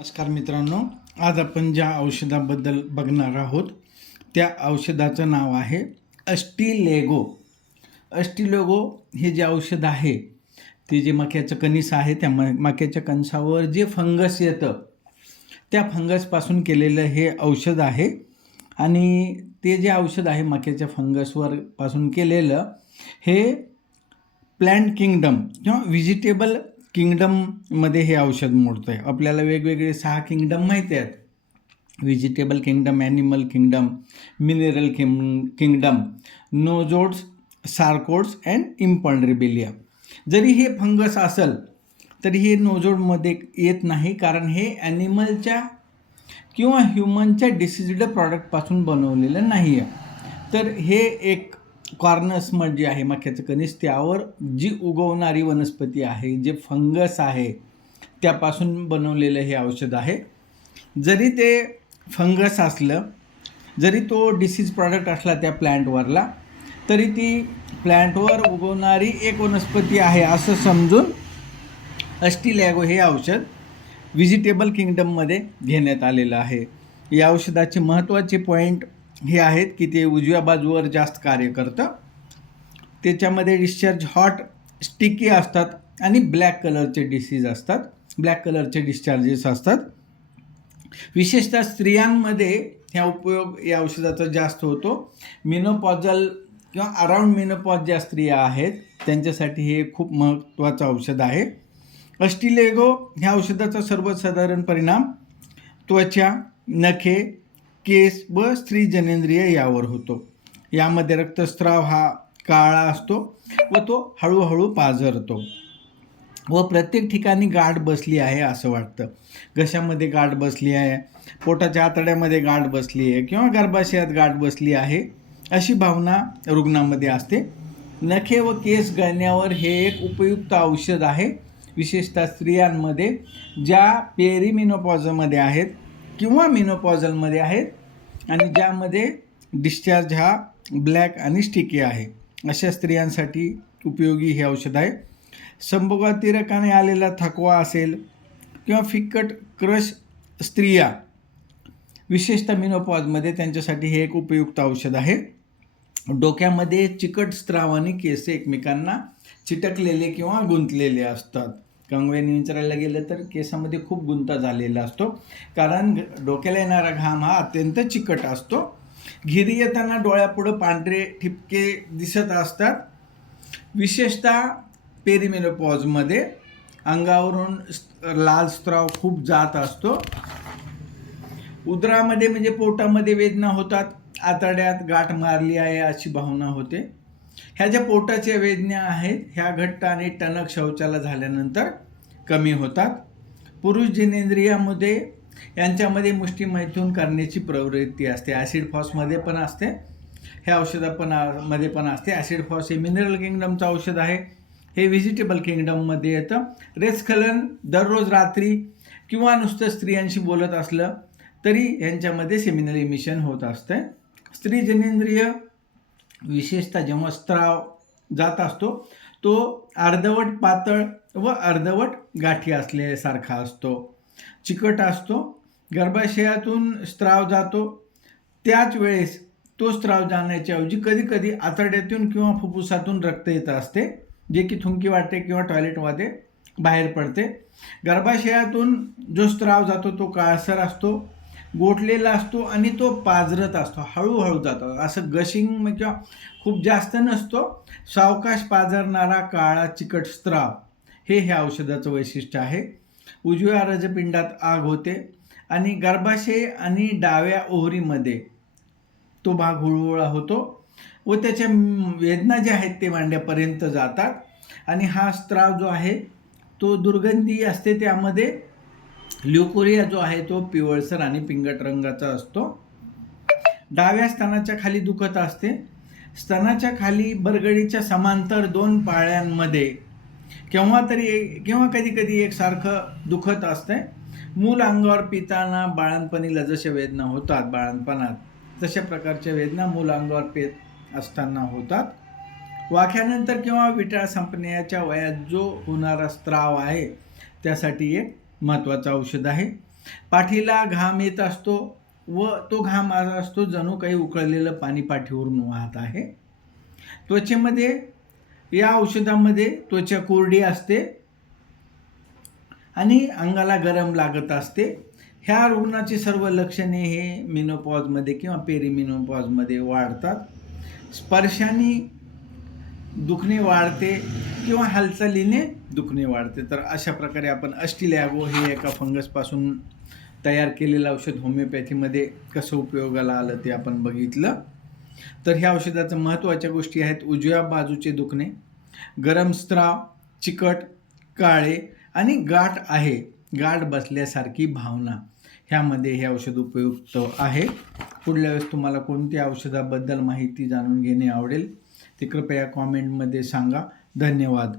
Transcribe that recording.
नमस्कार मित्रांनो, आज आपण ज्या औषधाबद्दल बघणार आहोत त्या औषधाचं नाव आहे अस्टिलेगो. अस्टिलेगो हे जे औषध आहे ते जे मक्याचं कणीस आहे त्या मक्याच्या कणसावर जे फंगस येतं त्या फंगसपासून केलेलं हे औषध आहे. आणि ते जे औषध आहे मक्याच्या फंगसवर पासून केलेलं हे प्लॅन्ट किंगडम किंवा व्हेजिटेबल किंगडममध्ये हे औषध मोडतं आहे. आपल्याला वेगवेगळे 6 किंगडम माहिती आहेत: vegetable kingdom, animal kingdom, mineral kingdom, nosodes, sarcodes and imponderabilia. जरी हे फंगस असेल तरी हे नोझोडमध्ये येत नाही, कारण हे ॲनिमलच्या किंवा ह्युमनच्या डिसीज्ड प्रॉडक्टपासून बनवलेलं नाही आहे. तर हे एक कॉर्नस्मड जे आहे मक्याचं कणीस त्यावर जी उगवणारी वनस्पती आहे, जे फंगस आहे त्यापासून बनवलेलं हे औषध आहे. जरी ते फंगस असलं, जरी तो डिसीज प्रॉडक्ट असला त्या प्लॅन्टवरला, तरी ती प्लॅन्टवर उगवणारी एक वनस्पती आहे असं समजून अस्टिलेगो हे औषध व्हेजिटेबल किंगडममध्ये घेण्यात आलेलं आहे. या औषधाचे महत्त्वाचे पॉईंट हे आहेत की ते उजव्या बाजूवर जास्त कार्य करतं, त्याच्यामध्ये डिस्चार्ज हॉट स्टिकी असतात आणि ब्लॅक कलरचे डिसीज असतात, ब्लॅक कलरचे डिस्चार्जेस असतात. विशेषतः स्त्रियांमध्ये ह्या उपयोग या औषधाचा जास्त होतो. मेनोपॉजल किंवा अराउंड मेनोपॉज ज्या स्त्रिया आहेत त्यांच्यासाठी हे खूप महत्त्वाचं औषध आहे. अस्टिलेगो ह्या औषधाचा सर्वसाधारण परिणाम त्वचा, नखे, केस व स्त्री जनेंद्रिय यावर होतो. यामध्ये रक्तस्राव हा काळा असतो व तो हळूहळू पाझरतो व प्रत्येक ठिकाणी गाठ बसली आहे असं वाटतं. घशामध्ये गाठ बसली आहे, पोटाच्या आतड्यामध्ये गाठ बसली आहे किंवा गर्भाशयात गाठ बसली आहे अशी भावना रुग्णामध्ये असते. नखे व केस गळण्यावर हे एक उपयुक्त औषध आहे, विशेषतः स्त्रियांमध्ये ज्या पेरीमिनोपॉजमध्ये आहेत किंवा मिनोपॉझलमध्ये आहेत आणि ज्यामध्ये डिस्चार्ज हा ब्लॅक आणि स्टिकी आहे, अशा स्त्रियांसाठी उपयोगी हे औषध आहे. संभोगातिरेकाने आलेला थकवा असेल किंवा फिकट क्रश स्त्रिया, विशेषतः मिनोपॉजमध्ये, त्यांच्यासाठी हे एक उपयुक्त औषध आहे. डोक्यामध्ये चिकट स्त्राव आणि केस एकमेकांना चिटकलेले किंवा गुंतलेले असतात. कंगव्याने विचारायला गेलं तर केसामध्ये खूप गुंता झालेला असतो, कारण डोक्याला येणारा घाम हा अत्यंत चिकट असतो. घिरी येताना डोळ्यापुढं पांढरे ठिपके दिसत असतात. विशेषतः पेरीमेनोपॉजमध्ये अंगावरून लाल स्त्राव खूप जात असतो. उदरामध्ये म्हणजे पोटामध्ये वेदना होतात, आतड्यात गाठ मारली आहे अशी भावना होते. ह्या ज्या पोटाच्या वेदना आहेत ह्या घट्ट आणि टणक शौचाला झाल्यानंतर कमी होतात. पुरुष जनेंद्रियामध्ये यांच्यामध्ये मुष्टिमैथुन करण्याची प्रवृत्ती असते. ॲसिड फॉसमध्ये पण असते, ह्या मध्ये पण असते. ॲसिड फॉस हे मिनरल किंगडमचं औषध आहे, हे व्हेजिटेबल किंगडममध्ये येतं. रेस्खलन दररोज रात्री किंवा नुसतं स्त्रियांशी बोलत असलं तरी यांच्यामध्ये सेमिनल इमिशन होत असते. स्त्री जनेंद्रिय विशेषतः जेव्हा स्त्राव जात असतो तो अर्धवट पातळ व अर्धवट गाठी असल्यासारखा असतो, चिकट असतो. गर्भाशयातून स्त्राव जातो, त्याच वेळेस तो स्त्राव जाण्याच्या ऐवजी कधीकधी आतड्यातून किंवा फुफ्फुसातून रक्त येत असते, जे की थुंकी वाटते किंवा टॉयलेटमध्ये बाहेर पडते. गर्भाशयातून जो स्त्राव जातो तो काळसर असतो, गोठलेला असतो आणि तो पाझरत असतो, हळूहळू जातो. असं गशिंग किंवा खूप जास्त नसतो, सावकाश पाझरणारा काळा चिकट स्त्राव हे ह्या औषधाचं वैशिष्ट्य आहे. उजव्या रजपिंडात आग होते आणि गर्भाशय आणि डाव्या ओहरीमध्ये तो भाग हुळहुळा होतो व त्याच्या वेदना ज्या आहेत ते मांड्यापर्यंत जातात. आणि हा स्त्राव जो आहे तो दुर्गंधी असते, त्यामध्ये ल्युकोरिया जो आहे तो पिवळसर आणि पिंगट रंगाचा असतो. डाव्या स्तनाच्या खाली दुखत असते. स्तनाच्या खाली बरगडीच्या समांतर 2 पाळ्यांमध्ये केव्हा कधी कधी एकसारखं दुखत असते. मूल अंगावर पिताना बाळंतपणीला जशा वेदना होतात बाळंतपणात, तशा प्रकारच्या वेदना मूल अंगावर पेत असताना होतात. वाख्यानंतर किंवा विटाळ संपण्याच्या वयात जो होणारा स्त्राव आहे त्यासाठी एक महत्त्वाचं औषध आहे. पाठीला घाम येत असतो व तो घाम असतो जणू काही उकळलेलं पाणी पाठीवरून वाहत आहे. त्वचेमध्ये या औषधामध्ये त्वचा कोरडी असते आणि अंगाला गरम लागत असते. ह्या रुग्णाची सर्व लक्षणे हे मेनोपॉजमध्ये किंवा पेरिमेनोपॉजमध्ये वाढतात. स्पर्शाने दुखणे वाढते किंवा हालचालीने दुखणे वाढते. तर अशा प्रकारे आपण अस्टिलॅगो हे एका फंगसपासून तयार केलेलं औषध होमिओपॅथीमध्ये कसं उपयोगाला आलं ते आपण बघितलं. तर ह्या औषधाचं महत्त्वाच्या गोष्टी आहेत: उजव्या बाजूचे दुखणे, गरम स्त्राव, चिकट, काळे आणि गाठ आहे, गाठ बसल्यासारखी भावना, ह्यामध्ये हे औषध उपयुक्त आहे. पुढल्या वेळेस तुम्हाला कोणत्या औषधाबद्दल माहिती जाणून घेणे आवडेल ते कृपया कॉमेंटमध्ये सांगा. धन्यवाद.